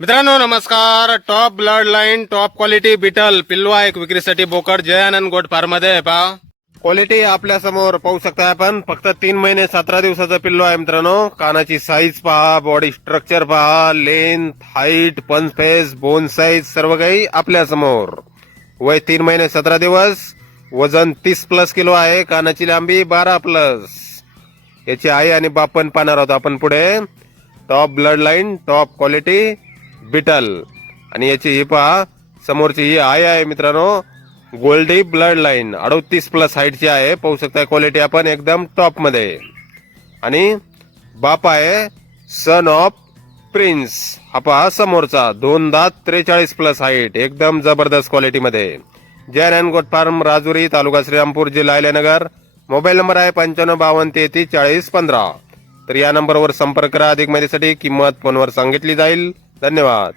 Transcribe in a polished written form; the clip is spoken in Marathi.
मित्रांनो नमस्कार. Top blood line top quality Beetal पिल्वा एक विक्रीसाठी बोकड जय आनंद गोट फार्म मध्ये आहे. पहा क्वालिटी आपल्या समोर पाहू शकता आपण. फक्त 3 महिने 17 दिवसाचा पिल्लो आहे मित्रांनो. कानाची साईज पहा, बॉडी स्ट्रक्चर पहा, लेंथ, हाईट, पंच फेस, बोन साईज सर्व काही आपल्या समोर. वय 3 महिने 17 दिवस, वजन 30+ किलो आहे, कानाची लांबी 12+. याची आई आणि बाप पण पाहणार आहोत आपण पुढे. Top blood line top quality Beetal आणि याची ही पहा समोरची ही आई आहे मित्रांनो. गोल्डी ब्लड लाईन 38+ हाईटची आहे. पाहू शकता क्वालिटी आपण एकदम टॉप मध्ये. आणि बाप आहे सन ऑफ प्रिन्स. हा पहा समोरचा 2 दात 43+ हाईट एकदम जबरदस्त क्वालिटी मध्ये. जय आनंद गोट फार्म राजुरी तालुका श्रीरामपूर जिल्हा अहिल्यानगर. मोबाईल नंबर आहे 9552334015. तर या नंबरवर संपर्क करा. अधिक माहितीसाठी किंमत फोनवर सांगितली जाईल. धन्यवाद.